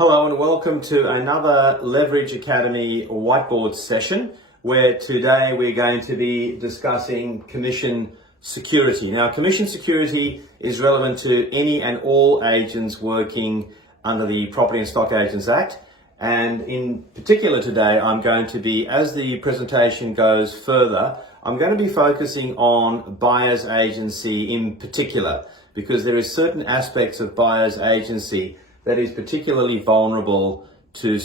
Hello and welcome to another Leverage Academy whiteboard session where today we're going to be discussing commission security. Now, commission security is relevant to any and all agents working under the Property and Stock Agents Act. And in particular today, I'm going to be, as the presentation goes further, I'm going to be focusing on buyer's agency in particular, because there is certain aspects of buyer's agency that is particularly vulnerable to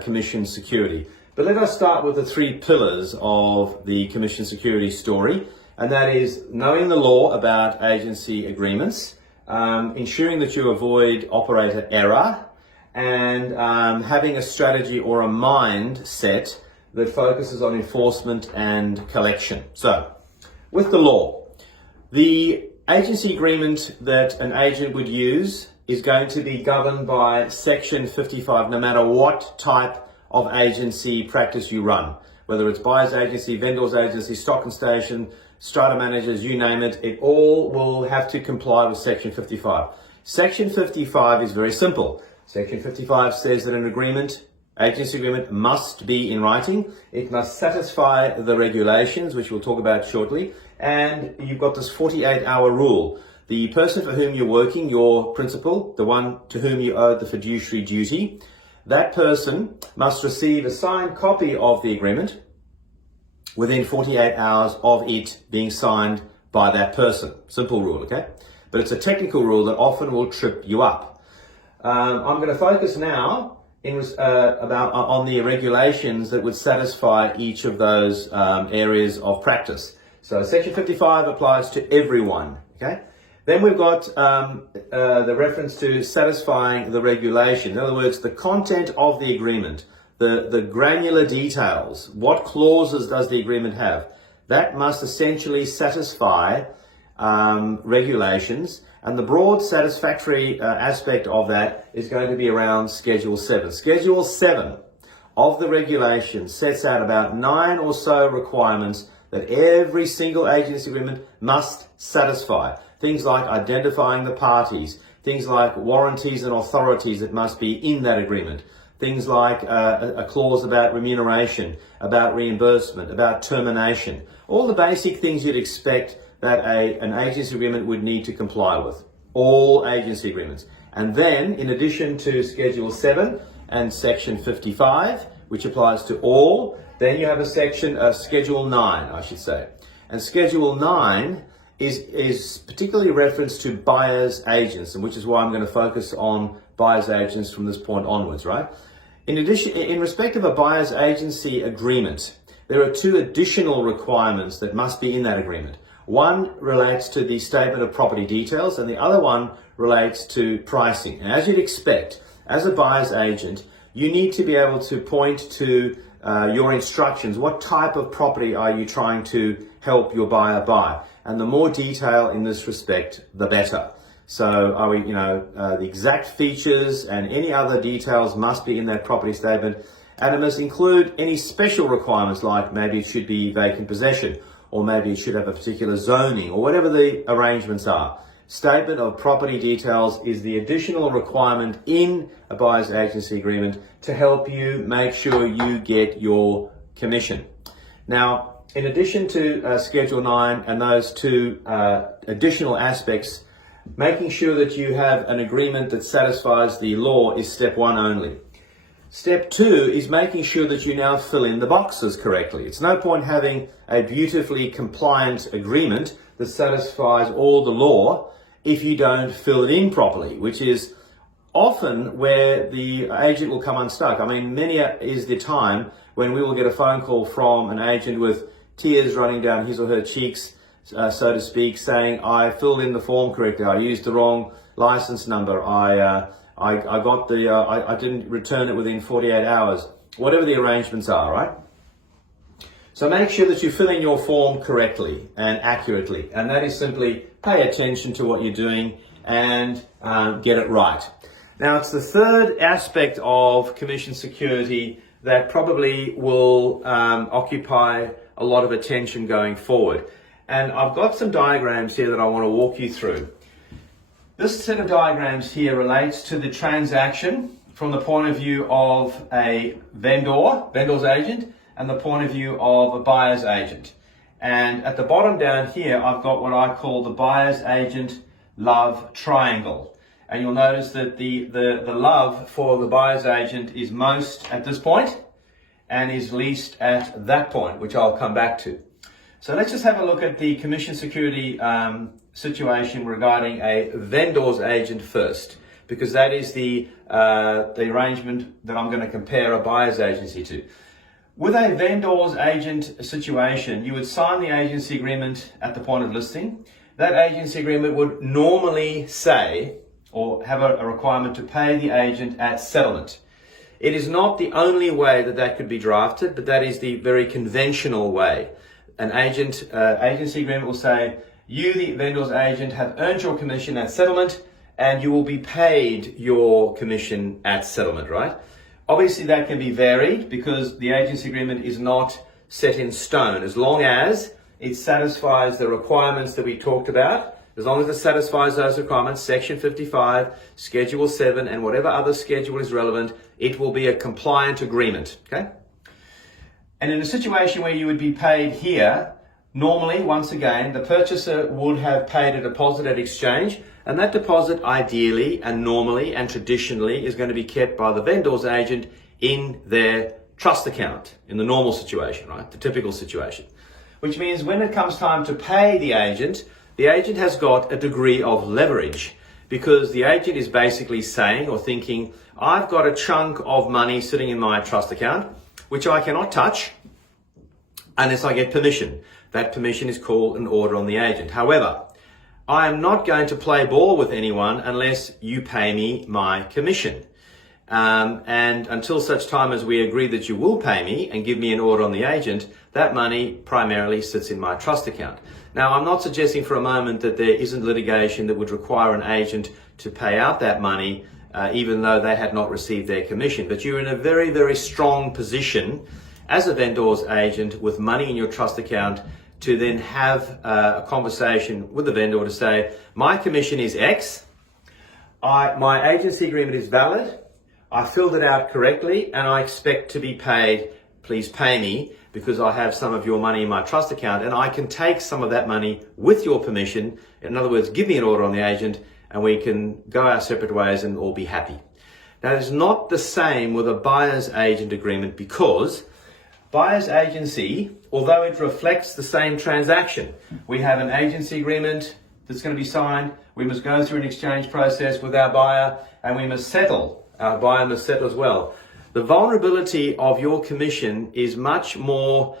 commission security. But let us start with the three pillars of the commission security story, and that is knowing the law about agency agreements, ensuring that you avoid operator error, and having a strategy or a mindset that focuses on enforcement and collection. So, with the law, the agency agreement that an agent would use is going to be governed by Section 55, no matter what type of agency practice you run. Whether it's buyer's agency, vendor's agency, stock and station, strata managers, you name it, it all will have to comply with Section 55. Section 55 is very simple. Section 55 says that an agreement, agency agreement, must be in writing. It must satisfy the regulations, which we'll talk about shortly. And you've got this 48-hour rule. The person for whom you're working, your principal, the one to whom you owe the fiduciary duty, that person must receive a signed copy of the agreement within 48 hours of it being signed by that person. Simple rule, okay? But it's a technical rule that often will trip you up. I'm going to focus now on the regulations that would satisfy each of those areas of practice. So Section 55 applies to everyone, okay? Then we've got the reference to satisfying the regulation. In other words, the content of the agreement, the granular details, what clauses does the agreement have? That must essentially satisfy regulations, and the broad satisfactory aspect of that is going to be around Schedule 7. Schedule 7 of the regulation sets out about 9 or so requirements that every single agency agreement must satisfy. Things like identifying the parties, things like warranties and authorities that must be in that agreement, things like a clause about remuneration, about reimbursement, about termination, all the basic things you'd expect that an agency agreement would need to comply with, all agency agreements. And then, in addition to Schedule 7 and Section 55, which applies to all, then you have a section, Schedule 9, I should say. And Schedule 9 is particularly referenced to buyer's agents, and which is why I'm going to focus on buyer's agents from this point onwards, right? In addition, in respect of a buyer's agency agreement, there are two additional requirements that must be in that agreement. One relates to the statement of property details, and the other one relates to pricing. And as you'd expect, as a buyer's agent, you need to be able to point to your instructions. What type of property are you trying to help your buyer buy? And the more detail in this respect, the better. So are we, the exact features and any other details must be in that property statement. And it must include any special requirements, like maybe it should be vacant possession, or maybe it should have a particular zoning, or whatever the arrangements are. Statement of property details is the additional requirement in a buyer's agency agreement to help you make sure you get your commission. Now, in addition to Schedule 9 and those two additional aspects, making sure that you have an agreement that satisfies the law is step 1 only. Step 2 is making sure that you now fill in the boxes correctly. It's no point having a beautifully compliant agreement that satisfies all the law if you don't fill it in properly, which is often where the agent will come unstuck. I mean, many is the time when we will get a phone call from an agent with tears running down his or her cheeks, so to speak, saying, I filled in the form correctly, I used the wrong license number, I didn't return it within 48 hours, whatever the arrangements are, right? So make sure that you fill in your form correctly and accurately, and that is simply pay attention to what you're doing and get it right. Now, it's the third aspect of commission security that probably will occupy a lot of attention going forward. And I've got some diagrams here that I want to walk you through. This set of diagrams here relates to the transaction from the point of view of a vendor's agent, and the point of view of a buyer's agent. And at the bottom down here, I've got what I call the buyer's agent love triangle. And you'll notice that the love for the buyer's agent is most at this point and is least at that point, which I'll come back to. So let's just have a look at the commission security situation regarding a vendor's agent first, because that is the arrangement that I'm going to compare a buyer's agency to. With a vendor's agent situation, you would sign the agency agreement at the point of listing. That agency agreement would normally say, or have a requirement to pay the agent at settlement. It is not the only way that that could be drafted, but that is the very conventional way. An agency agreement will say, you, the vendor's agent, have earned your commission at settlement, and you will be paid your commission at settlement, right? Obviously, that can be varied because the agency agreement is not set in stone. As long as it satisfies the requirements that we talked about, as long as it satisfies those requirements, Section 55, Schedule 7, and whatever other schedule is relevant, it will be a compliant agreement, okay? And in a situation where you would be paid here, normally, once again, the purchaser would have paid a deposit at exchange, and that deposit ideally and normally and traditionally is going to be kept by the vendor's agent in their trust account, in the normal situation, right? The typical situation. Which means when it comes time to pay the agent has got a degree of leverage, because the agent is basically saying or thinking, I've got a chunk of money sitting in my trust account, which I cannot touch unless I get permission. That permission is called an order on the agent. However, I am not going to play ball with anyone unless you pay me my commission. And until such time as we agree that you will pay me and give me an order on the agent, that money primarily sits in my trust account. Now, I'm not suggesting for a moment that there isn't litigation that would require an agent to pay out that money, even though they had not received their commission. But you're in a very, very strong position as a vendor's agent with money in your trust account to then have a conversation with the vendor to say, my commission is X, my agency agreement is valid, I filled it out correctly, and I expect to be paid. Please pay me because I have some of your money in my trust account, and I can take some of that money with your permission. In other words, give me an order on the agent and we can go our separate ways and all be happy. Now, it's not the same with a buyer's agent agreement, because buyer's agency, although it reflects the same transaction, we have an agency agreement that's going to be signed, we must go through an exchange process with our buyer, and we must settle. Our buyer must settle as well. The vulnerability of your commission is much more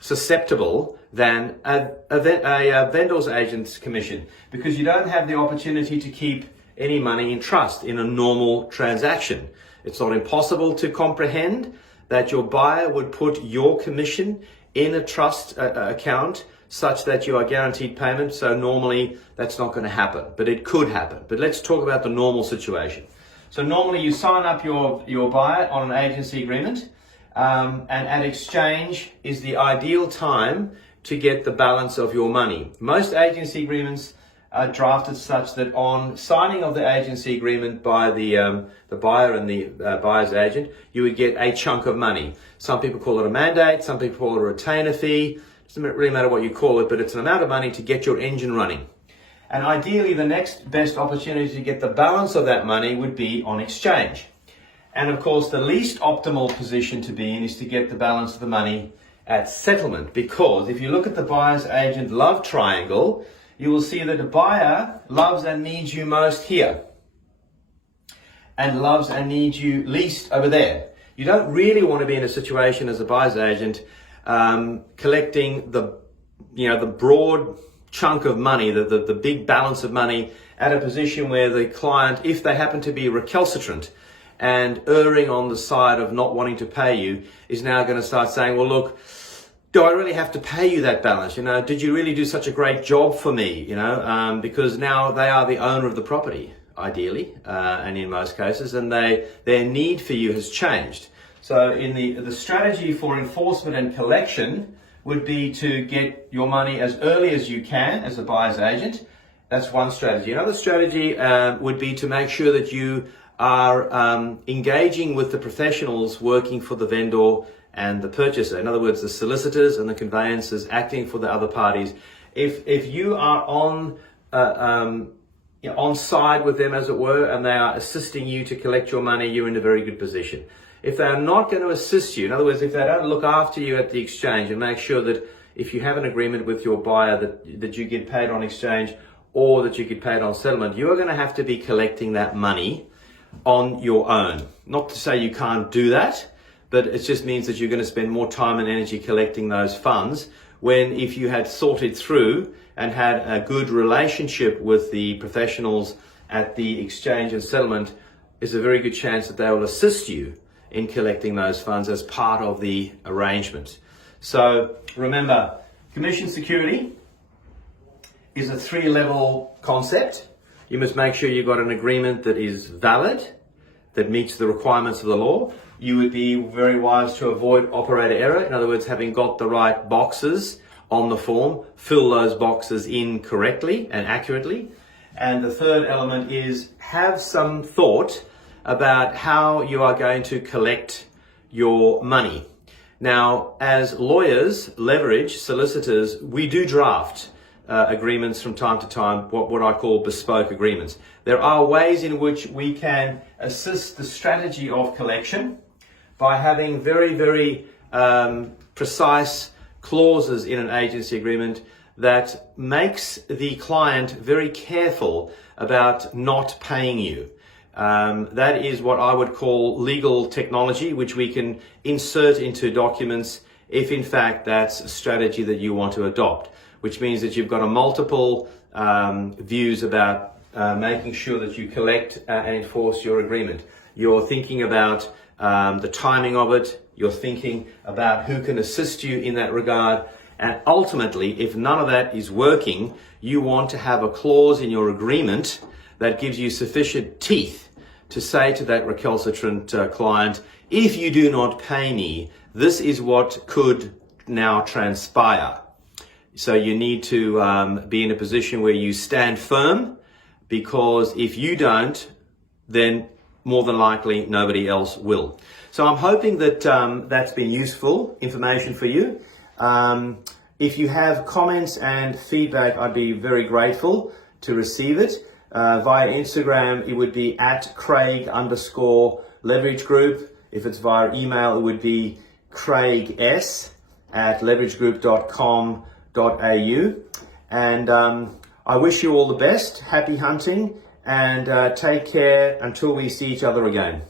susceptible than a vendor's agent's commission, because you don't have the opportunity to keep any money in trust in a normal transaction. It's not impossible to comprehend that your buyer would put your commission in a trust account such that you are guaranteed payment. So normally that's not going to happen, but it could happen. But let's talk about the normal situation. So normally you sign up your buyer on an agency agreement, and at exchange is the ideal time to get the balance of your money. Most agency agreements are drafted such that on signing of the agency agreement by the buyer and the buyer's agent, you would get a chunk of money. Some people call it a mandate, some people call it a retainer fee. It doesn't really matter what you call it, but it's an amount of money to get your engine running. And ideally, the next best opportunity to get the balance of that money would be on exchange. And of course, the least optimal position to be in is to get the balance of the money at settlement, because if you look at the buyer's agent love triangle, you will see that the buyer loves and needs you most here and loves and needs you least over there. You don't really want to be in a situation as a buyer's agent collecting the broad chunk of money, the big balance of money, at a position where the client, if they happen to be recalcitrant and erring on the side of not wanting to pay you, is now going to start saying, well, look, do I really have to pay you that balance? Did you really do such a great job for me? Because now they are the owner of the property, ideally, and in most cases, and their need for you has changed. So in the strategy for enforcement and collection would be to get your money as early as you can as a buyer's agent. That's one strategy. Another strategy would be to make sure that you are engaging with the professionals working for the vendor and the purchaser. In other words, the solicitors and the conveyancers acting for the other parties. If you are on side with them, as it were, and they are assisting you to collect your money, you're in a very good position. If they are not going to assist you, in other words, if they don't look after you at the exchange and make sure that if you have an agreement with your buyer that you get paid on exchange or that you get paid on settlement, you are going to have to be collecting that money on your own. Not to say you can't do that, but it just means that you're going to spend more time and energy collecting those funds, when if you had thought it through and had a good relationship with the professionals at the exchange and settlement, there's a very good chance that they will assist you in collecting those funds as part of the arrangement. So remember, commission security is a 3-level concept. You must make sure you've got an agreement that is valid, that meets the requirements of the law. You would be very wise to avoid operator error. In other words, having got the right boxes on the form, fill those boxes in correctly and accurately. And the third element is have some thought about how you are going to collect your money. Now, as lawyers, leverage, solicitors, we do draft agreements from time to time, what I call bespoke agreements. There are ways in which we can assist the strategy of collection by having very, very precise clauses in an agency agreement that makes the client very careful about not paying you. That is what I would call legal technology, which we can insert into documents if in fact that's a strategy that you want to adopt, which means that you've got a multiple views about making sure that you collect and enforce your agreement. You're thinking about the timing of it, you're thinking about who can assist you in that regard, and ultimately, if none of that is working, you want to have a clause in your agreement that gives you sufficient teeth to say to that recalcitrant client, if you do not pay me, this is what could now transpire. So you need to be in a position where you stand firm, because if you don't, then more than likely nobody else will. So I'm hoping that that's been useful information for you. If you have comments and feedback, I'd be very grateful to receive it. Via Instagram, it would be @Craig_Leverage Group. If it's via email, it would be craigs@leveragegroup.com.au. And I wish you all the best, happy hunting, and take care until we see each other again.